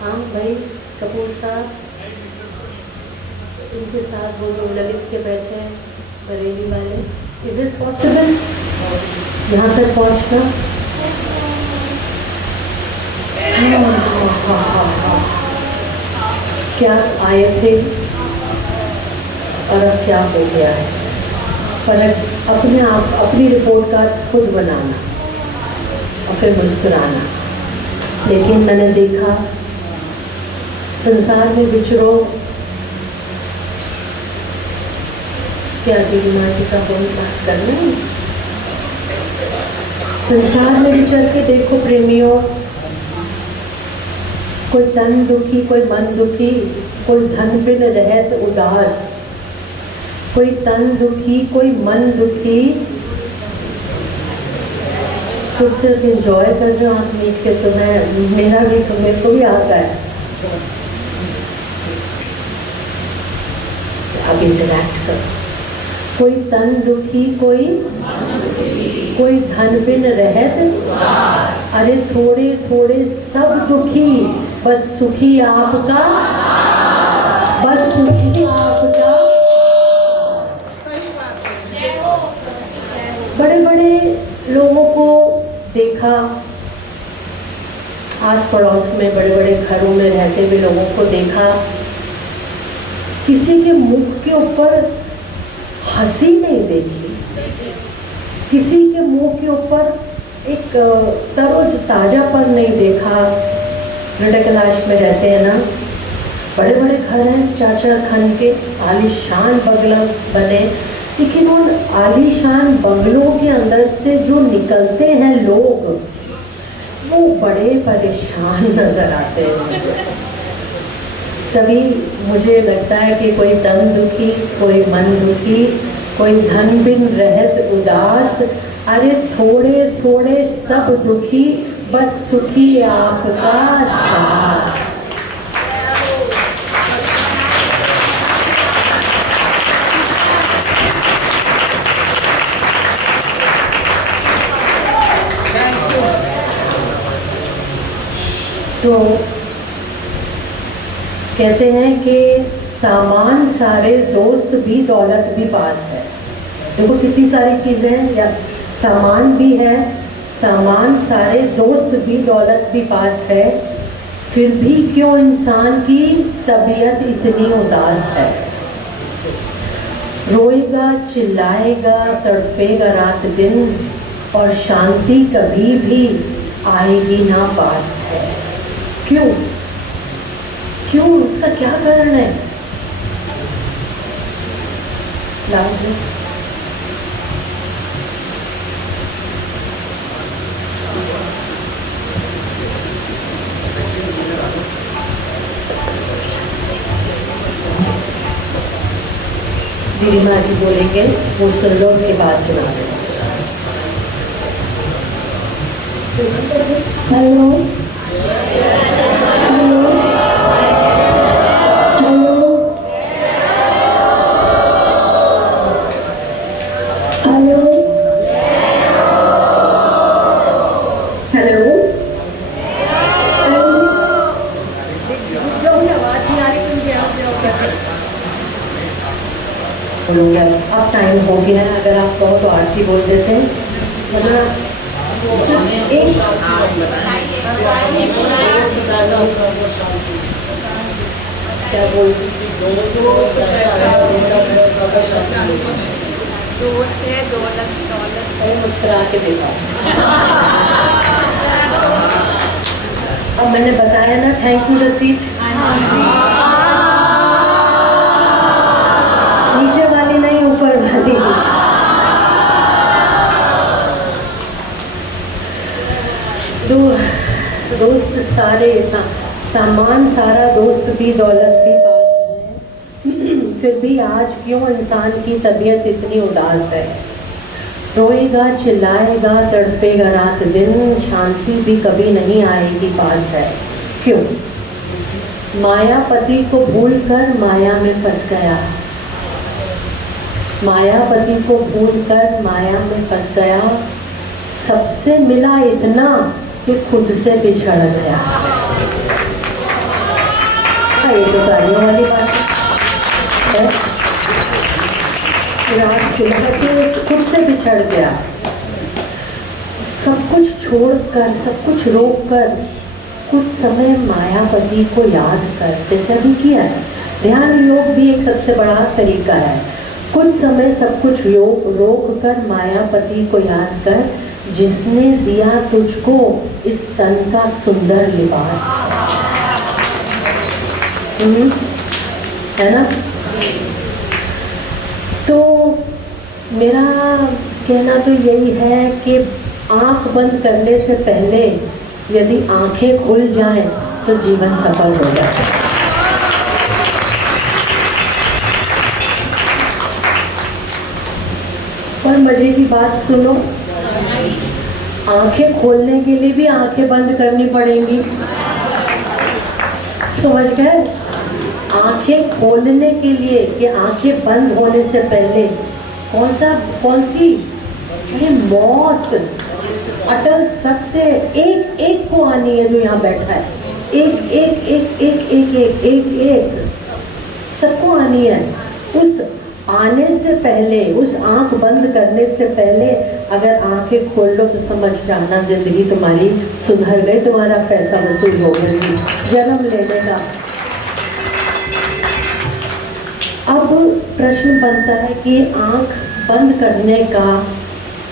हाँ भाई कपूर साहब, उनके साथ वो जो ललित के बैठे हैं बरेली वाले, इज इट पॉसिबल यहाँ तक पहुँचना? हाँ। क्या आए थे और अब क्या हो गया है, फर्क अपने आप, अपनी रिपोर्ट कार्ड खुद बनाना और फिर मुस्कुराना। लेकिन मैंने देखा संसार में विचरो, क्या दीदी माँ जी का फोन बात करना है? संसार में विचर के देखो प्रेमियों, कोई तन दुखी, कोई मन दुखी, कोई धन बिन रहत उदास, कोई तन दुखी, कोई मन दुखी। तुम सिर्फ इंजॉय कर रहे हो आँख मीच के, तो मैं मेरे को भी आता है। अब इंटरैक्ट करो। कोई तन दुखी, कोई धन बिन रहत, अरे थोड़े थोड़े सब दुखी, बस सुखी आपका, बस सुखी आपका। बड़े बड़े लोगों को देखा, आस पड़ोस में बड़े बड़े घरों में रहते हुए लोगों को देखा, किसी के मुख के ऊपर हंसी नहीं देखी, किसी के मुंह के ऊपर एक तरोज ताजापन नहीं देखा। हृदय कैलाश में रहते हैं ना, बड़े बड़े घर हैं, 4-4 खंड के आलीशान बंगला बने, लेकिन उन आलीशान बंगलों के अंदर से जो निकलते हैं लोग, वो बड़े परेशान नजर आते हैं मुझे। तभी मुझे लगता है कि कोई तन दुखी, कोई मन दुखी, कोई धन बिन रहत उदास, अरे थोड़े थोड़े सब दुखी, बस सुखी आपका दास। तो कहते हैं कि सामान सारे दोस्त भी दौलत भी पास है। देखो कितनी सारी चीज़ें हैं, या सामान भी है, सामान सारे दोस्त भी दौलत भी पास है, फिर भी क्यों इंसान की तबीयत इतनी उदास है। रोएगा, चिल्लाएगा, तड़फेगा रात दिन, और शांति कभी भी आएगी ना पास है। क्यों? क्यों? इसका क्या कारण है? लाजो दीदी माँ जी बोलेंगे, वो सुन लो, उसके बाद सुना दो। हेलो अब टाइम हो गया है, अगर आप कहो तो आरती बोल देते हैं, मतलब सिर्फ एक क्या बोल दोस्त है, दौलत दौलत। मुस्कुरा के देखा। अब मैंने बताया ना, थैंक यू रसीट। नीचे वाली नहीं, ऊपर वाली। दोस्त सारे सामान सारा दोस्त भी दौलत भी पास है, फिर भी आज क्यों इंसान की तबीयत इतनी उदास है। रोएगा, चिल्लाएगा, तड़फेगा रात दिन, शांति भी कभी नहीं आएगी पास है। क्यों? मायापति को भूलकर माया में फंस गया, मायापति को भूलकर माया में फंस गया, सबसे मिला इतना कि खुद से बिछड़ गया। ये तो तालियों वाली बात है। रात के खुद से बिछड़ गया, सब कुछ छोड़कर, सब कुछ रोककर कुछ समय मायापति को याद कर, जैसे अभी किया है। ध्यान योग भी एक सबसे बड़ा तरीका है। कुछ समय सब कुछ रोक कर मायापति को याद कर, जिसने दिया तुझको इस तन का सुंदर लिबास। है ना? तो मेरा कहना तो यही है कि आंख बंद करने से पहले यदि आंखें खुल जाएं तो जीवन सफल हो जाता है। और मजे की बात सुनो, आंखें खोलने के लिए भी आंखें बंद करनी पड़ेंगी। समझ गए? आंखें खोलने के लिए कि आंखें बंद होने से पहले कौन सी अरे मौत, अटल सत्य एक एक को आनी है जो यहाँ बैठा है। एक एक एक एक एक एक एक एक सबको आनी है। उस आने से पहले, उस आंख बंद करने से पहले अगर आंखें खोल लो तो समझ जाना जिंदगी तुम्हारी सुधर गई, तुम्हारा पैसा वसूल हो गया जी, जन्म लेने का। अब प्रश्न बनता है कि आंख बंद करने का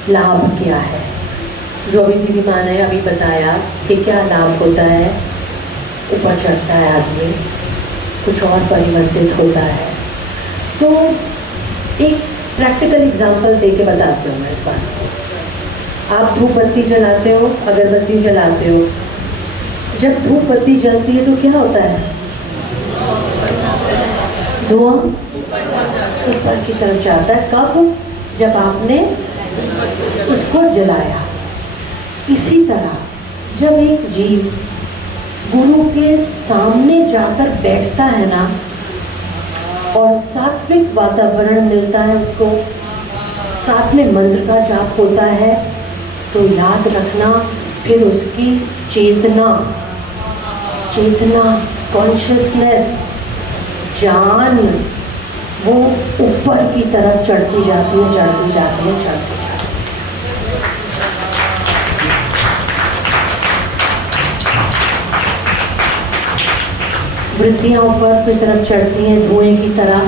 लाभ क्या है। जो अभी दीदी माँ ने अभी बताया कि क्या लाभ होता है, ऊपर चढ़ता है आदमी, कुछ और परिवर्तित होता है। तो एक प्रैक्टिकल एग्जांपल दे के बताती हूँ मैं इस बात को। आप धूप बत्ती जलाते हो, अगरबत्ती जलाते हो, जब धूप बत्ती जलती है तो क्या होता है? धुआं ऊपर की तरफ जाता है। कब? जब आपने उसको जलाया। इसी तरह जब एक जीव गुरु के सामने जाकर बैठता है ना, और सात्विक वातावरण मिलता है उसको, साथ में मंत्र का जाप होता है, तो याद रखना फिर उसकी चेतना कॉन्शियसनेस, जान वो ऊपर की तरफ चढ़ती जाती है, चढ़ती जाती है, चढ़ती जाती है। वृत्तियां ऊपर की तरफ चढ़ती हैं धुएं की तरह,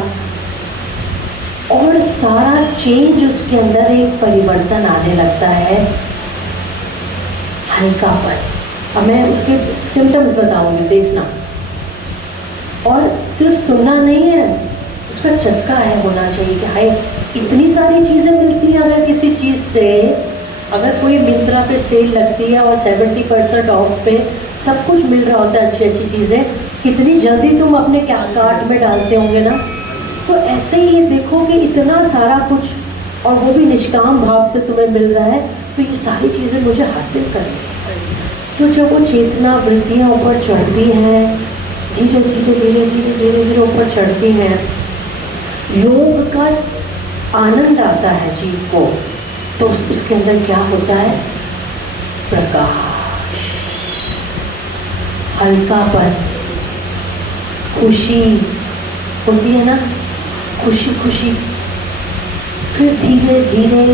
और सारा चेंज उसके अंदर एक परिवर्तन आने लगता है, हल्कापन। अब मैं उसके सिम्टम्स बताऊंगी, देखना। और सिर्फ सुनना नहीं है, उसका चस्का है होना चाहिए कि हाय इतनी सारी चीज़ें मिलती हैं। अगर किसी चीज़ से, अगर कोई मिंत्रा पे सेल लगती है और 70% ऑफ पे सब कुछ मिल रहा होता है, अच्छी अच्छी चीज़ें, कितनी जल्दी तुम अपने कार्ट में डालते होंगे ना। तो ऐसे ही ये देखो कि इतना सारा कुछ, और वो भी निष्काम भाव से तुम्हें मिल रहा है, तो ये सारी चीज़ें मुझे हासिल करनी है। तो जब वो चेतना वृत्तियाँ ऊपर चढ़ती हैं, धीरे धीरे धीरे धीरे धीरे धीरे ऊपर चढ़ती हैं, योग का आनंद आता है जीव को, तो उसके अंदर क्या होता है? प्रकाश, हल्कापन, खुशी होती है ना, खुशी खुशी। फिर धीरे धीरे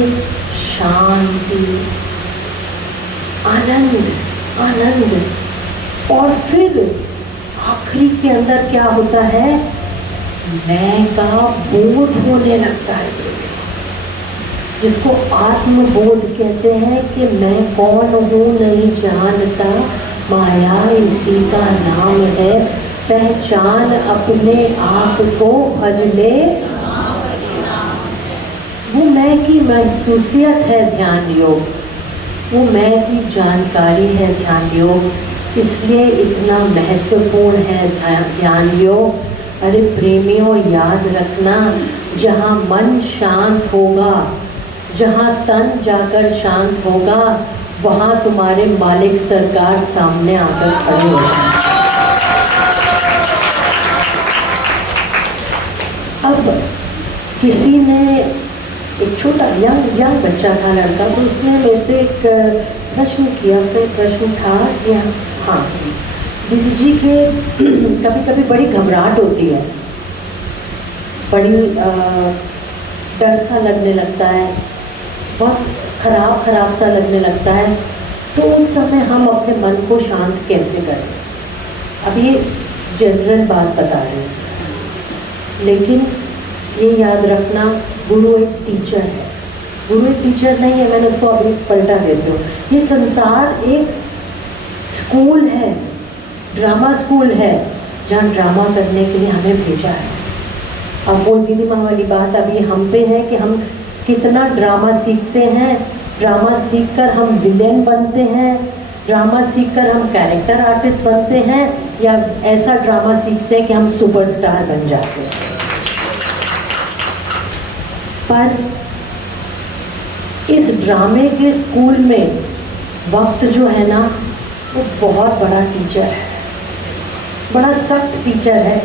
शांति, आनंद आनंद, और फिर आखिरी के अंदर क्या होता है? मैं का बोध होने लगता है, जिसको आत्मबोध कहते हैं कि मैं कौन हूँ नहीं जानता, माया इसी का नाम है, पहचान अपने आप को भज ले। वो मैं की महसूसियत है ध्यान योग, वो मैं की जानकारी है ध्यान योग, इसलिए इतना महत्वपूर्ण है ध्यान योग। अरे प्रेमियों, याद रखना, जहाँ मन शांत होगा, जहाँ तन जाकर शांत होगा, वहाँ तुम्हारे मालिक सरकार सामने आकर खड़े हो जाएंगे। अब किसी ने, एक छोटा यंग बच्चा था, लड़का, तो उसने मेरे से एक प्रश्न किया। उसका एक प्रश्न था कि हाँ, दीदी जी के कभी कभी बड़ी घबराहट होती है, बड़ी डर सा लगने लगता है, बहुत खराब सा लगने लगता है। तो उस समय हम अपने मन को शांत कैसे करें? अब ये जनरल बात बता रही हूँ, लेकिन ये याद रखना, गुरु एक टीचर है। गुरु एक टीचर नहीं है, मैंने उसको अभी पलटा देती हूँ। ये संसार एक स्कूल है, ड्रामा स्कूल है, जहाँ ड्रामा करने के लिए हमें भेजा है। अब वो दीदी माँ वाली बात अभी हम पे है कि हम कितना ड्रामा सीखते हैं। ड्रामा सीखकर हम विलेन बनते हैं, ड्रामा सीखकर हम कैरेक्टर आर्टिस्ट बनते हैं, या ऐसा ड्रामा सीखते हैं कि हम सुपरस्टार बन जाते हैं। पर इस ड्रामे के स्कूल में वक्त जो है ना, वो बहुत बड़ा टीचर है, बड़ा सख्त टीचर है।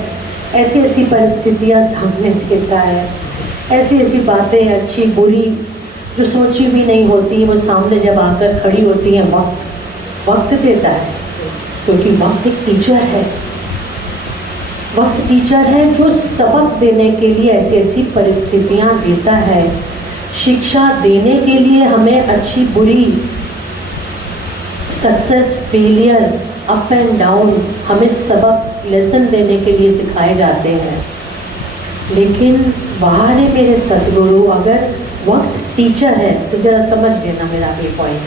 ऐसी ऐसी परिस्थितियाँ सामने देता है, ऐसी ऐसी बातें अच्छी बुरी जो सोची भी नहीं होती, वो सामने जब आकर खड़ी होती हैं, वक्त देता है। क्योंकि वक्त एक टीचर है, वक्त टीचर है जो सबक देने के लिए ऐसी ऐसी परिस्थितियाँ देता है, शिक्षा देने के लिए हमें अच्छी बुरी, success failure, up and down, हमें सबक लेसन देने के लिए सिखाए जाते हैं। लेकिन वहाँ है मेरे सतगुरु, अगर वक्त टीचर है तो जरा समझ लेना मेरा ये पॉइंट।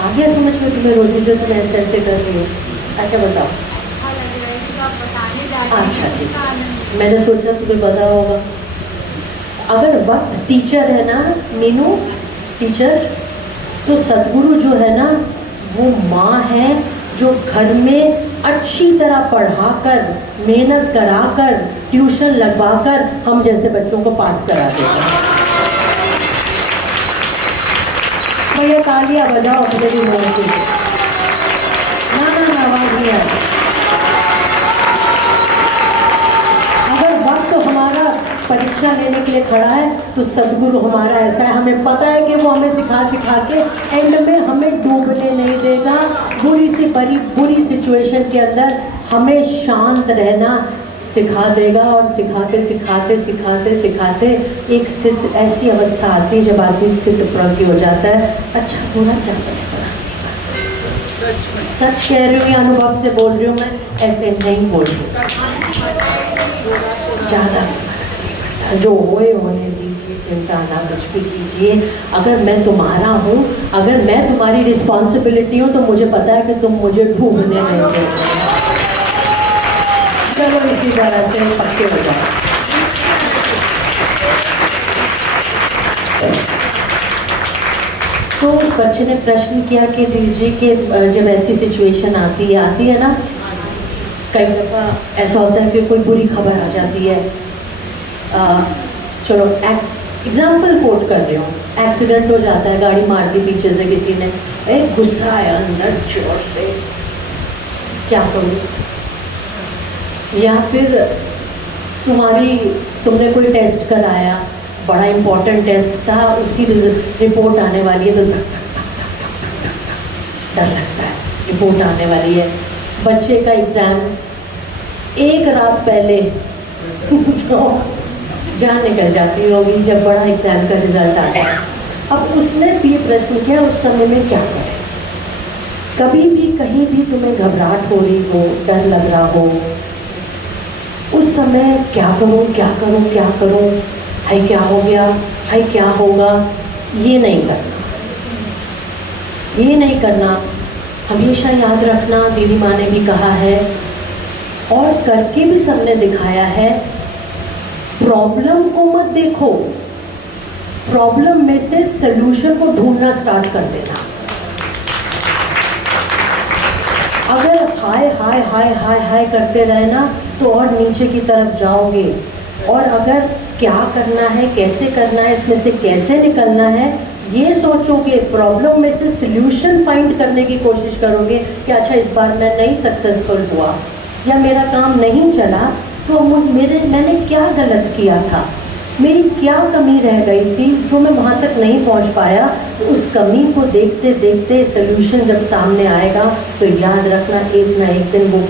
आ गया समझ में तुम्हें रोजी, जो तुम ऐसे ऐसे कर रही हो? अच्छा बताओ। अच्छा लग रहा है कि आप बताने जा रहे हैं। अच्छा ठीक, इसका आनंद। मैंने सोचा तुम्हें पता होगा। अगर वक्त टीचर है ना मीनू, टीचर, तो सतगुरु जो है ना, वो माँ है जो घर में अच्छी तरह पढ़ाकर, मेहनत कराकर, ट्यूशन लगवाकर हम जैसे बच्चों को पास करा देते हैं। भैया तालियां बजाओ अपने भी मन के। ना आवाज नहीं आती। अगर वक्त हमारा परीक्षा लेने के लिए खड़ा है तो सतगुरु हमारा ऐसा है, हमें पता है कि वो हमें सिखा के एंड में हमें डूबने नहीं देगा। बुरी सिचुएशन के अंदर हमें शांत रहना सिखा देगा, और सिखाते एक स्थिति, ऐसी अवस्था आती है जब आदमी स्थित प्रज्ञ हो जाता है। अच्छा बुरा ज़्यादा फर्क नहीं पड़ता। सच कह रही हूँ या अनुभव से बोल रही हूँ, मैं ऐसे नहीं बोल रही हूँ। ज़्यादा जो होने दीजिए, चिंता ना कुछ भी कीजिए। अगर मैं तुम्हारा हूँ, अगर मैं तुम्हारी रिस्पॉन्सिबिलिटी हूँ, तो मुझे पता है कि तुम मुझे डूबने नहीं दोगे। चलो इसी तरह से पक्के हो जाए। तो उस बच्चे ने प्रश्न किया कि दीजिए कि जब ऐसी सिचुएशन आती है ना, कई दफ़ा ऐसा होता है कि कोई बुरी खबर आ जाती है। चलो एग्जाम्पल कोट कर रही हूँ, एक्सीडेंट हो जाता है, गाड़ी मार दी पीछे से किसी ने, एक गुस्सा आया अंदर जोर से, क्या करूँ? या फिर तुमने कोई टेस्ट कराया, बड़ा इम्पोर्टेंट टेस्ट था, उसकी रिपोर्ट आने वाली है, तो डर लगता है, रिपोर्ट आने वाली है। बच्चे का एग्ज़ाम एक रात पहले तो जान निकल जाती होगी जब बड़ा एग्ज़ाम का रिजल्ट आता है। अब उसने भी प्रश्न किया, उस समय में क्या करें? कभी भी कहीं भी तुम्हें घबराहट हो रही हो, डर लग रहा हो, उस समय क्या करूं, हाय क्या हो गया, हाय क्या होगा, ये नहीं करना। हमेशा याद रखना, दीदी माँ ने भी कहा है और करके भी सबने दिखाया है, प्रॉब्लम को मत देखो, प्रॉब्लम में से सलूशन को ढूंढना स्टार्ट कर देना। अगर हाय करते रहे ना, तो और नीचे की तरफ जाओगे। और अगर क्या करना है, कैसे करना है, इसमें से कैसे निकलना है, ये सोचोगे, प्रॉब्लम में से सल्यूशन फाइंड करने की कोशिश करोगे कि अच्छा इस बार मैं नहीं सक्सेसफुल हुआ या मेरा काम नहीं चला, तो मैंने क्या गलत किया था, मेरी क्या कमी रह गई थी जो मैं वहाँ तक नहीं पहुँच पाया। उस कमी को देखते देखते सोल्यूशन जब सामने आएगा तो याद रखना एक ना एक दिन वो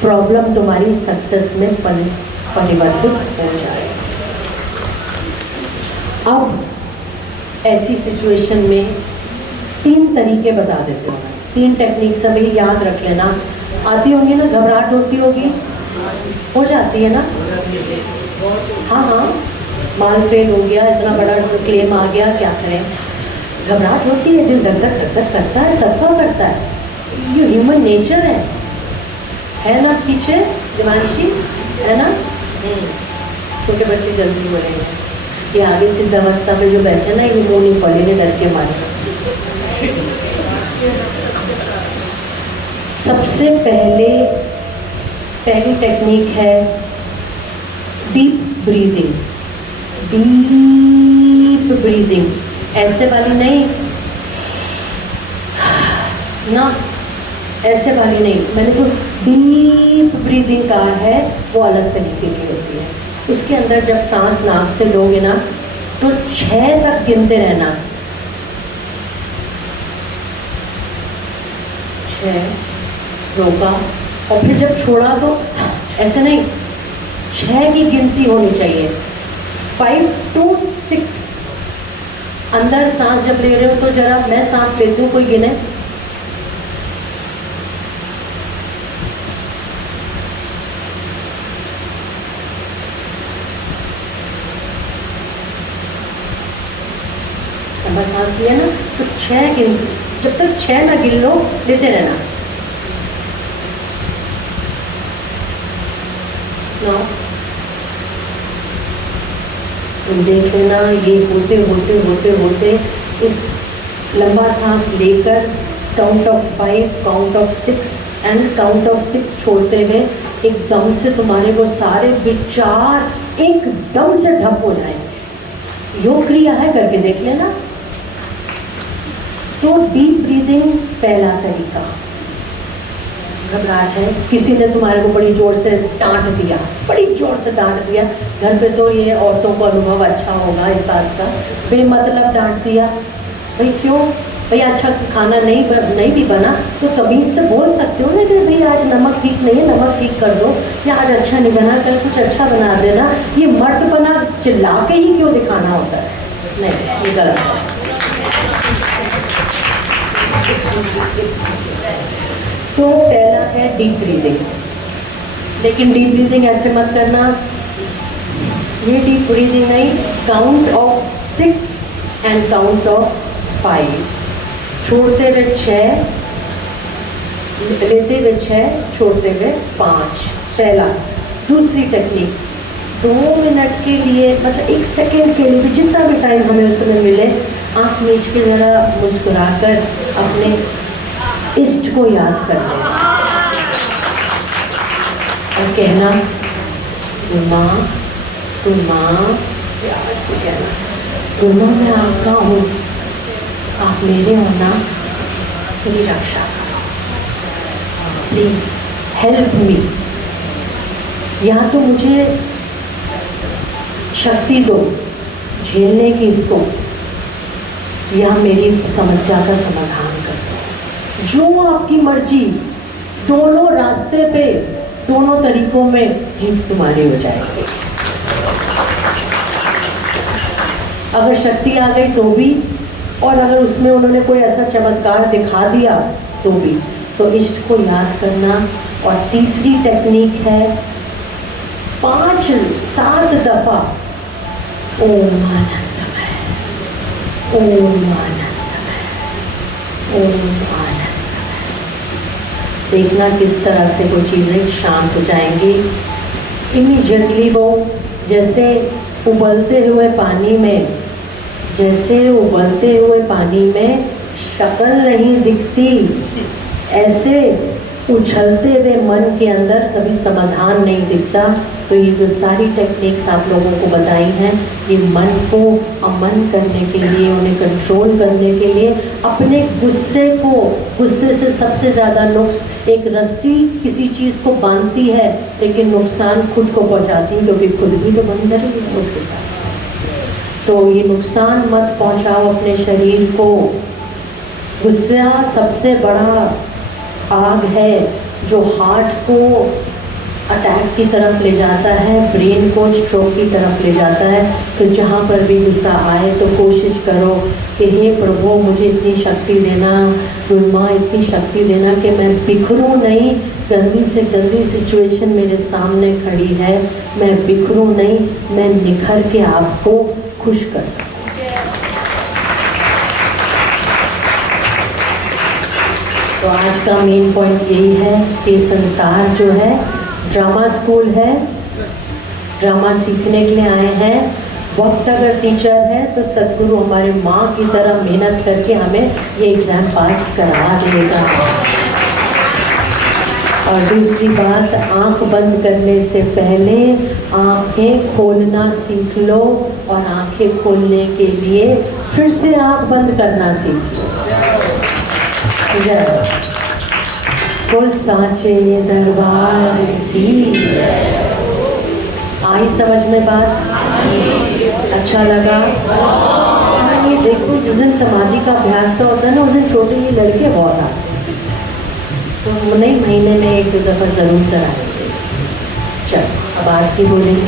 प्रॉब्लम तुम्हारी सक्सेस में परिवर्तित हो जाएगी। अब ऐसी सिचुएशन में 3 तरीके बता देते हो, 3 टेक्निक सभी याद रख लेना। आती होंगी ना, घबराहट होती होगी, हो जाती है ना? हाँ हाँ, माल फेल हो गया, इतना बड़ा क्लेम आ गया, क्या करें? घबराहट होती है, दिल धक धक करता है, सबका करता है, ये ह्यूमन नेचर है ना? पीछे दिवानशी है ना? छोटे बच्चे जल्दी बोलेंगे, ये आगे सिद्धावस्था पे जो बैठे ना, ये मुँह नहीं खोलेंगे डर के मारे। सबसे पहली टेक्निक है डीप ब्रीदिंग। डीप ब्रीदिंग, ऐसे वाली नहीं ना, ऐसे वाली नहीं। मैंने जो डीप ब्रीदिंग कहा है वो अलग तरीके की होती है। उसके अंदर जब सांस नाक से लोगे ना तो 6 तक गिनते रहना। 6 रोका, और फिर जब छोड़ा तो ऐसे नहीं, 6 की गिनती होनी चाहिए। 5 to 6 अंदर सांस जब ले रहे हो तो जरा मैं सांस लेती हूँ, कोई गिने? लंबा सांस लिया ना तो 6 गिन, जब तक 6 ना गिन लो लेते रहना। तुम देख लेना, ये होते होते होते होते इस लंबा सांस लेकर count of 5, count of 6 and count of 6 छोड़ते हुए एकदम से तुम्हारे वो सारे विचार एकदम से ठप हो जाएंगे। योग क्रिया है, करके देख लेना। तो डीप ब्रीदिंग पहला तरीका। घबराहट है, किसी ने तुम्हारे को बड़ी जोर से डांट दिया, बड़ी जोर से डांट दिया, घर पे तो ये औरतों को अनुभव अच्छा होगा इस बात का, बेमतलब डांट दिया। भाई क्यों? भाई अच्छा खाना नहीं भी बना तो तमीज़ से बोल सकते हो ना कि भाई आज नमक ठीक नहीं है, नमक ठीक कर दो, या आज अच्छा नहीं बना, कल कुछ अच्छा बना देना। ये मर्द बना चिल्ला के ही क्यों दिखाना होता है? नहीं, ये गलत है। तो पहला है डीप ब्रीदिंग, लेकिन डीप ब्रीदिंग ऐसे मत करना, ये डीप ब्रीदिंग नहीं, count of 6 and count of 5, छोड़ते हुए 6, लेते हुए 6, छोड़ते हुए 5। पहला। दूसरी टेक्निक, 2 मिनट के लिए, मतलब 1 सेकेंड के लिए भी, जितना भी टाइम हमें उस समय मिले, आँख मीच के ज़रा मुस्कुराकर अपने इष्ट को याद कर लें और कहना, माँ, प्यार से कहना, माँ मैं आपका हूँ, आप मेरे हो ना, मेरी रक्षा करो, प्लीज़ हेल्प मी। या तो मुझे शक्ति दो झेलने की इसको, या मेरी इस समस्या का समाधान कर दो, जो आपकी मर्जी। दोनों रास्ते पे, दोनों तरीकों में जीत तुम्हारी हो जाएगी। अगर शक्ति आ गई तो भी, और अगर उसमें उन्होंने कोई ऐसा चमत्कार दिखा दिया तो भी। तो इष्ट को याद करना। और तीसरी टेक्निक है 5-7 दफा ओम आनंदमय, ओम आनंदमय, ओम आनंदमय। देखना किस तरह से वो चीज़ें शांत हो जाएंगी। इमीडिएटली वो जैसे उबलते हुए पानी में, जैसे उबलते हुए पानी में शक्ल नहीं दिखती, ऐसे उछलते हुए मन के अंदर कभी समाधान नहीं दिखता। तो ये जो सारी टेक्निक्स आप लोगों को बताई हैं, ये मन को अमन करने के लिए, उन्हें कंट्रोल करने के लिए, अपने गुस्से से सबसे ज़्यादा नुक्स, एक रस्सी किसी चीज़ को बांधती है लेकिन नुकसान खुद को पहुंचाती है, क्योंकि खुद भी तो बंजर ही है उसके साथ। तो ये नुकसान मत पहुंचाओ अपने शरीर को। गुस्सा सबसे बड़ा आग है जो हार्ट को अटैक की तरफ ले जाता है, ब्रेन को स्ट्रोक की तरफ ले जाता है। तो जहाँ पर भी गुस्सा आए तो कोशिश करो कि हे प्रभु मुझे इतनी शक्ति देना, माँ इतनी शक्ति देना कि मैं बिखरूं नहीं। गंदी से गंदी सिचुएशन मेरे सामने खड़ी है, मैं बिखरूं नहीं, मैं निखर के आपको खुश कर सकूं। तो आज का मेन पॉइंट यही है कि संसार जो है ड्रामा स्कूल है, ड्रामा सीखने के लिए आए हैं। वक्त अगर टीचर है तो सतगुरु हमारे माँ की तरह मेहनत करके हमें ये एग्ज़ाम पास करा देगा। और दूसरी बात, आंख बंद करने से पहले आंखें खोलना सीख लो और आंखें खोलने के लिए फिर से आंख बंद करना सीख लो। कुल साँचे दरबार की आई समझ में बात? अच्छा लगा? ये देखो जिस दिन समाधि का अभ्यास का होता है ना, उस दिन छोटे ये लड़के बहुत आते हैं, तो नहीं महीने में 1-2 दफ़ा ज़रूर कराएंगे। चलो अब आरती बोलेंगे।